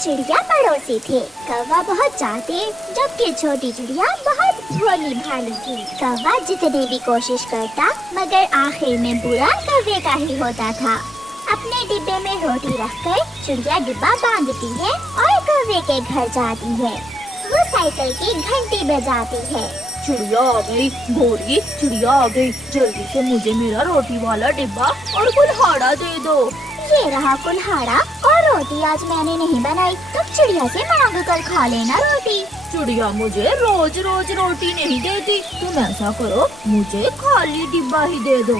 चिड़िया पड़ोसी थे। कौवा बहुत चाहते, जबकि छोटी चिड़िया बहुत भोली भाली थी। कौवा जितनी भी कोशिश करता, मगर आखिर में बुरा कौवे का ही होता था। अपने डिब्बे में रोटी रखकर चिड़िया डिब्बा बांधती है और कौवे के घर जाती है। वो साइकिल की घंटी बजाती है। चिड़िया आ गई, गोरी चिड़िया आ गई, जल्दी से मुझे मेरा रोटी वाला डिब्बा और कुल्हाड़ा दे दो। ये रहा कुल्हाड़ा और रोटी आज मैंने नहीं बनाई, तुम चिड़िया से मांग कर खा लेना रोटी। चिड़िया मुझे रोज रोज रोटी नहीं देती, तुम ऐसा करो मुझे खाली डिब्बा ही दे दो।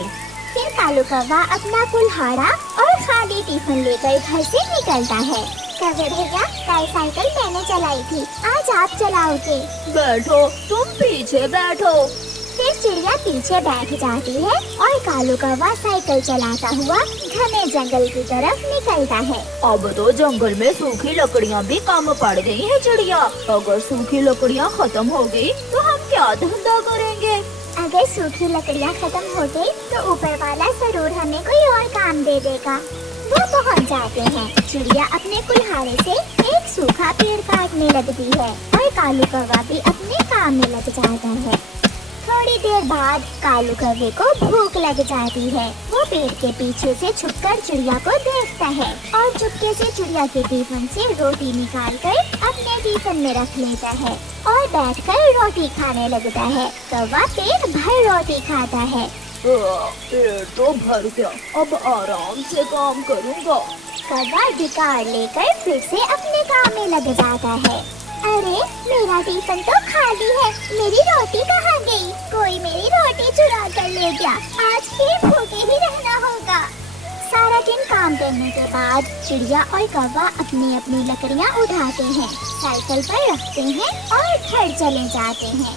फिर कालू कौवा अपना कुल्हाड़ा और खाली टिफिन लेकर घर से निकलता है। कौवे भैया, कल साइकिल मैंने चलाई थी, आज आप चलाओगे। बैठो, तुम पीछे बैठो। फिर चिड़िया पीछे बैठ जाती है और कालू कौवा साइकिल चलाता हुआ घने जंगल की तरफ निकलता है। अब तो जंगल में सूखी लकड़ियाँ भी कम पड़ गई हैं चिड़िया। अगर सूखी लकड़ियाँ खत्म हो गई तो हम क्या धंधा करेंगे? अगर सूखी लकड़ियाँ खत्म हो गई तो ऊपर वाला जरूर हमें कोई और काम दे देगा। वो पहुँच जाते हैं। चिड़िया अपने कुल्हाड़े से एक सूखा पेड़ काटने लगती है और कालू कौवा भी अपने काम में लग जाता है। थोड़ी देर बाद कालू कौवे को भूख लग जाती है। वो पेड़ के पीछे से छुपकर चिड़िया को देखता है और चुपके से चिड़िया के टिफिन से रोटी निकालकर अपने टिफिन में रख लेता है और बैठकर रोटी खाने लगता है। कौवा पेट भर रोटी खाता है। पेट तो भर गया, अब आराम से काम करूँगा। कौवा डिकार लेकर फिर से अपने काम में लग जाता है। अरे, मेरा टिफिन तो खाली है, मेरी रोटी कहाँ गई? कोई मेरी रोटी चुरा कर ले गया। आज फिर भूखे ही रहना होगा। सारा दिन काम करने के बाद चिड़िया और कौवा अपनी अपनी लकड़ियाँ उठाते हैं, साइकिल पर रखते हैं और घर चले जाते हैं।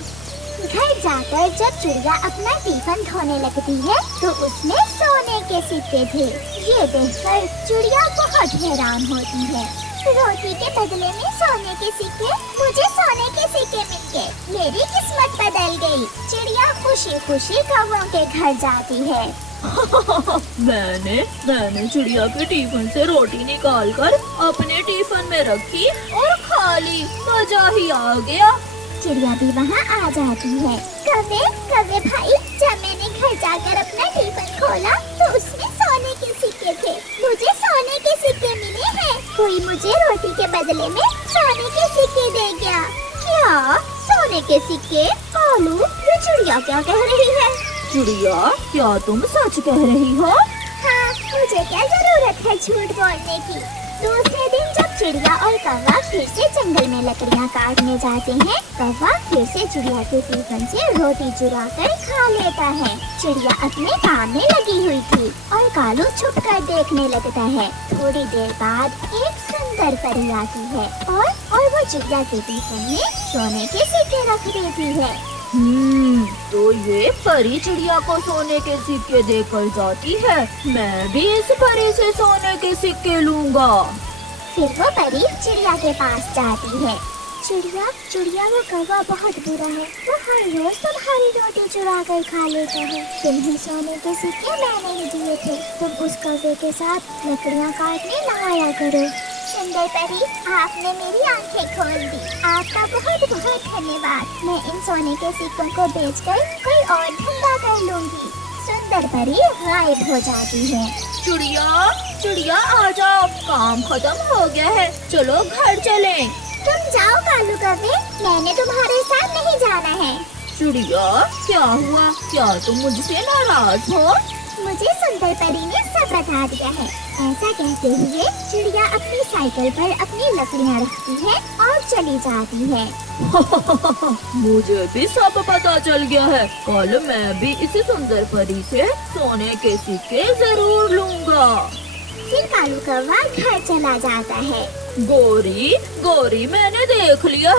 घर जाकर जब चिड़िया अपना टिफिन धोने लगती है तो उसमें सोने के सिक्के थे। ये देखकर चिड़िया बहुत हैरान होती है। रोटी के बदले में सोने के सिक्के, मुझे सोने के सिक्के मिल गए, मेरी किस्मत बदल गई। चिड़िया खुशी खुशी कौवों के घर जाती है। मैंने चिड़िया के टिफिन से रोटी निकालकर अपने टिफिन में रखी और खा ली, मजा ही आ गया। चिड़िया भी वहाँ आ जाती है। कौवे भाई, जब मैंने घर जाकर अपना टिफिन खोला तो उसमें सोने के सिक्के थे, मुझे सोने के सिक्के मिले हैं। कोई मुझे रोटी के बदले में सोने के सिक्के दे गया। क्या सोने के सिक्के? कालू, ये चिड़िया क्या कह रही है? चिड़िया, क्या तुम सच कह रही हो? हाँ, मुझे क्या जरूरत है झूठ बोलने की। दूसरे दिन जब चिड़िया और कौवा फिर से जंगल में लकड़ियाँ काटने जाते हैं, कौवा फिर से चिड़िया के टिफिन से रोटी चुरा कर खा लेता है। चिड़िया अपने काम में लगी हुई थी और कालू छुप कर देखने लगता है। थोड़ी देर बाद एक सुंदर परी आती है और वो चिड़िया के टिफिन में सोने के सिक्के रख देती है। तो ये परी चिड़िया को सोने के सिक्के देकर जाती है। मैं भी इस परी से सोने के सिक्के लूँगा। फिर वो परी चिड़िया के पास जाती है। चिड़िया, वो कौवा बहुत बुरा है, वो हर रोज तुम्हारी रोटी चुरा कर खा लेता है। तुम्हें सोने के सिक्के मैंने ही दिए थे, तुम उस कौवे के साथ लकड़ियाँ काटने लगाया करो। सुंदर परी, आपने मेरी आंखें खोल दी, आपका बहुत बहुत धन्यवाद। मैं इन सोने के सिक्कों को बेचकर कोई और धंधा कर लूंगी। सुंदर परी गायब हो जाती है। चिड़िया आ जाओ, काम खत्म हो गया है, चलो घर चलें। तुम जाओ कालू कौवे, मैंने तुम्हारे साथ नहीं जाना है। चिड़िया, क्या हुआ? क्या तुम मुझसे नाराज हो? मुझे सुंदर परी ने सब बता दिया है। ऐसा कहते हुए चिड़िया अपनी साइकिल पर अपनी लकड़ियाँ रखती है और चली जाती है। मुझे भी सब पता चल गया है, कल मैं भी इस सुंदर परी से सोने के सिक्के जरूर लूँगा। फिर कालू कौवा घर चला जाता है। गोरी, मैंने देख लिया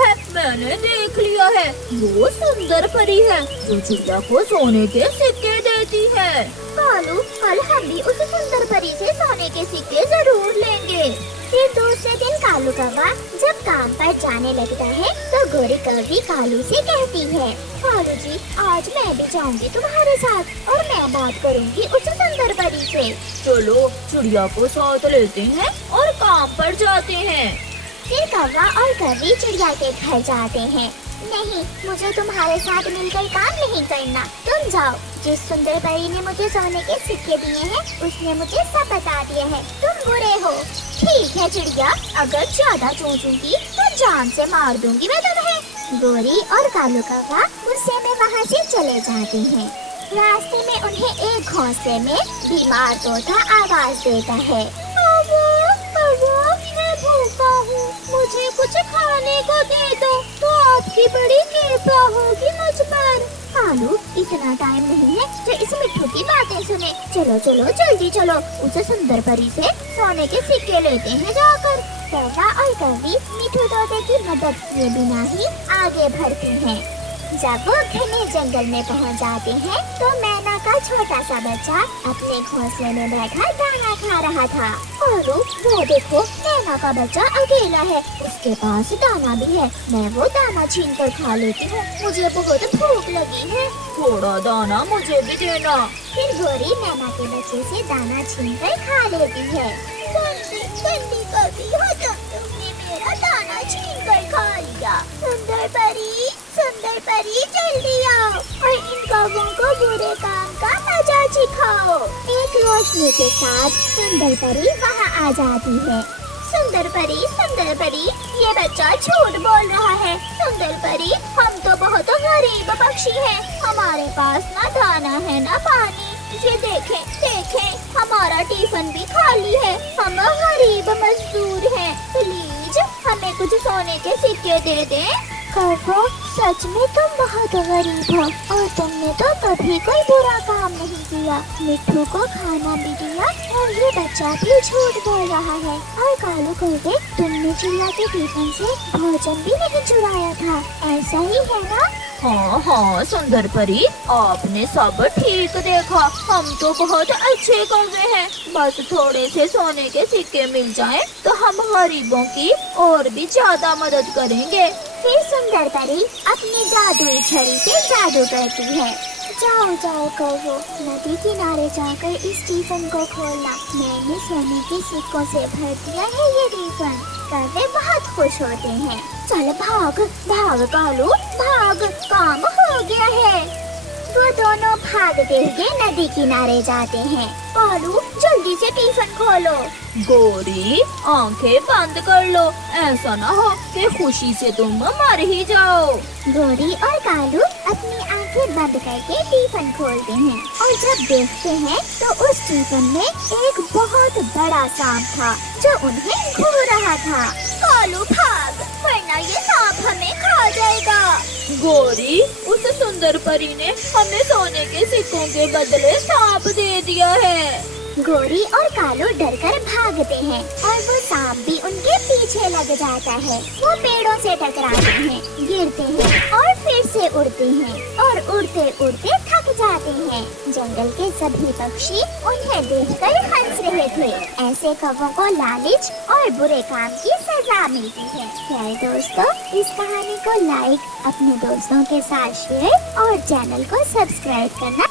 है, वो सुंदर परी है जो चिड़िया को सोने के सिक्के देती है। कालू, कल हम भी उस सुंदर परी से सोने के सिक्के जरूर लेंगे। फिर दूसरे दिन कालू कौवा जब काम पर जाने लगता है तो गोरी कौवी कालू से कहती है, कालू जी, आज मैं भी जाऊंगी तुम्हारे साथ और मैं बात करूंगी उस सुंदर परी से। चलो चिड़िया को साथ लेते हैं और काम पर जाते हैं। फिर कौवा और कौवी चिड़िया के घर जाते हैं। नहीं, मुझे तुम्हारे साथ मिलकर काम नहीं करना, तुम जाओ। जिस सुंदर परी ने मुझे सोने के सिक्के दिए हैं, उसने मुझे सब बता दिया है, तुम बुरे हो। ठीक है चिड़िया, अगर ज्यादा चूसूंगी तो जान से मार दूंगी मैं तुम्हें। गोरी और कालू कौवा गुस्से में वहाँ से चले जाते हैं। रास्ते में उन्हें एक घोंसले में बीमार तोता आवाज देता है, मैं भूखा हूँ, मुझे कुछ खाने को दे दो तो आपकी बड़ी कृपा होगी मुझ पर। कालू, इतना टाइम नहीं है जो इस मिट्ठू की बातें सुने। चलो चलो जल्दी चलो, उसे सुंदर परी से सोने के सिक्के लेते हैं जाकर। कौवा और कौवी मिट्ठू तोते की मदद किए बिना ही आगे बढ़ते हैं। जब वो घने जंगल में पहुंच जाते हैं तो मैना का छोटा सा बच्चा अपने घोंसले में बैठा दाना खा रहा था। और वो देखो, मैना का बच्चा अकेला है, उसके पास दाना भी है। मैं वो दाना छीन कर खा लेती हूँ, मुझे बहुत भूख लगी है। थोड़ा दाना मुझे भी देना। फिर गोरी मैना के बच्चे से दाना छीन कर खा लेती है। गंदी कौवी हो तुमने मेरा दाना छीन कर खा लिया। सुंदर परी जल्दी आओ और इन कौवों को बुरे काम का मजा सिखाओ। एक रोशनी के साथ सुंदर परी वहाँ आ जाती है। सुंदर परी, ये बच्चा झूठ बोल रहा है। सुंदर परी, हम तो बहुत गरीब पक्षी हैं, हमारे पास ना दाना है ना पानी। ये देखें, हमारा टिफिन भी खाली है, हम गरीब मजदूर हैं। प्लीज हमें कुछ सोने के सिक्के दे दें। कौवा, सच में तुम बहुत गरीब हो और तुमने तो कभी कोई बुरा काम नहीं किया। मिट्ठू को खाना भी दिया और ये बच्चा भी झूठ बोल रहा है। और कालू कौवे, तुमने चिड़िया के टिफिन से भोजन भी नहीं चुराया था, ऐसा ही है ना? हाँ सुंदर परी, आपने सब ठीक देखा। हम तो बहुत अच्छे कौवे हैं, बस थोड़े से सोने के सिक्के मिल जाएं तो हम गरीबों की और भी ज्यादा मदद करेंगे। फिर सुंदर परी अपनी जादुई छड़ी से जादू करती है। जाओ कौवो, नदी किनारे जाकर इस टिफिन को खोलना। मैंने सोने के सिक्कों से भर दिया है ये टिफिन। कौवे बहुत खुश होते हैं। चल भाग कालू, भाग, काम हो गया है। वो दोनों भागते हुए नदी किनारे जाते हैं। कालू, जल्दी से टिफिन खोलो। गोरी, आंखें बंद कर लो, ऐसा ना हो कि खुशी से तुम मर ही जाओ। गोरी और कालू अपनी आंखें बंद करके टिफिन खोलते हैं और जब देखते हैं तो उस टिफिन में एक बहुत बड़ा सांप था जो उन्हें घूर रहा था। कालू भाग, वरना ये सांप हमें खा जाएगा। गोरी, उस सुंदर परी ने हमें सोने के सिक्कों के बदले सांप दे दिया है। गोरी और कालू डरकर भागते हैं और वो सांप भी उनके पीछे लग जाता है। वो पेड़ों से टकराते हैं, गिरते हैं और फिर से उड़ते हैं और उड़ते उड़ते थक जाते हैं। जंगल के सभी पक्षी उन्हें देखकर हंस रहे थे। ऐसे कौवों को लालच और बुरे काम की सजा मिलती है। प्यारे दोस्तों, इस कहानी को लाइक, अपने दोस्तों के साथ शेयर और चैनल को सब्सक्राइब करना